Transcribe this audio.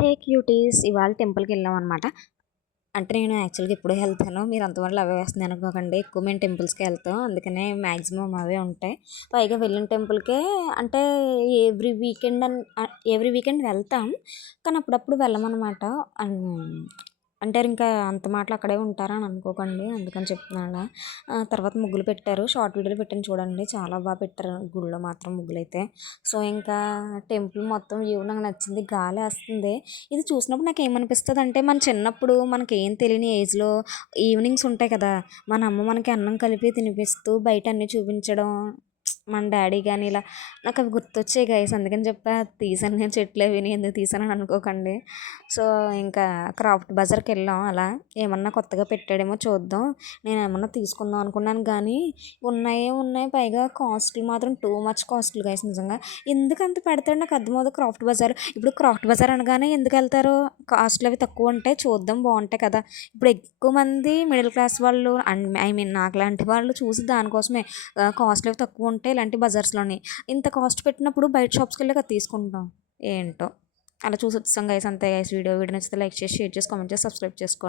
హే cuties ఇవాళ టెంపుల్కి వెళ్ళాం అనమాట. అంటే నేను యాక్చువల్గా ఎప్పుడూ వెళ్తాను, మీరు అంతవరకు అవే వేస్తుంది అనుకోకండి. ఎక్కువ మేము టెంపుల్స్కి వెళ్తాం, అందుకనే మ్యాక్సిమం అవే ఉంటాయి. పైగా వెళ్ళిన టెంపుల్కే అంటే ఎవ్రీ వీకెండ్ వెళ్తాం, కానీ అప్పుడప్పుడు వెళ్ళమన్నమాట. అంటే ఇంకా అంత మాటలు అక్కడే ఉంటారని అనుకోకండి, అందుకని చెప్తున్నాను. తర్వాత ముగ్గులు పెట్టారు, షార్ట్ వీడియోలు పెట్టాను చూడండి, చాలా బాగా పెట్టారు గుళ్ళో మాత్రం ముగ్గులు అయితే. సో ఇంకా టెంపుల్ మొత్తం వ్యూ నాకు నచ్చింది, గాలి వేస్తుంది. ఇది చూసినప్పుడు నాకు ఏమనిపిస్తుంది అంటే, మన చిన్నప్పుడు మనకి ఏం తెలియని ఏజ్లో ఈవినింగ్స్ ఉంటాయి కదా, మన అమ్మ మనకి అన్నం కలిపి తినిపిస్తూ బయట అన్నీ చూపించడం, మన డాడీ కానీ ఇలా నాకు అవి గుర్తొచ్చాయి గైస్, అందుకని చెప్పా తీసాను. నేను చెట్లు అవిని ఎందుకు తీసానని అనుకోకండి. సో ఇంకా క్రాఫ్ట్ బజార్కి వెళ్ళాం, అలా ఏమన్నా కొత్తగా పెట్టాడేమో చూద్దాం, నేను ఏమన్నా తీసుకుందాం అనుకున్నాను కానీ ఉన్నాయే ఉన్నాయి, పైగా కాస్ట్లు మాత్రం టూ మచ్ కాస్ట్లు గైస్. నిజంగా ఎందుకు అంత పెడతాడు నాకు అర్థమవుతుంది. క్రాఫ్ట్ బజార్, ఇప్పుడు క్రాఫ్ట్ బజార్ అనగానే ఎందుకు వెళ్తారు, కాస్ట్లు అవి తక్కువ ఉంటాయి, చూద్దాం బాగుంటాయి కదా. ఇప్పుడు ఎక్కువ మంది మిడిల్ క్లాస్ వాళ్ళు అండ్ ఐ మీన్ నాకు లాంటి వాళ్ళు చూసి దానికోసమే కాస్ట్లు అవి తక్కువ ఉంటాయి ఇలాంటి బజార్స్లోని. ఇంత కాస్ట్ పెట్టినప్పుడు బయట షాప్స్కి వెళ్ళి అది తీసుకుంటాం, ఏంటో. అలా చూసి వచ్చాం గైస్, అంతే గైస్. వీడియో నచ్చితే లైక్ చేసి, షేర్ చేసి, కామెంట్ చేసి, సబ్స్క్రైబ్ చేసుకోండి.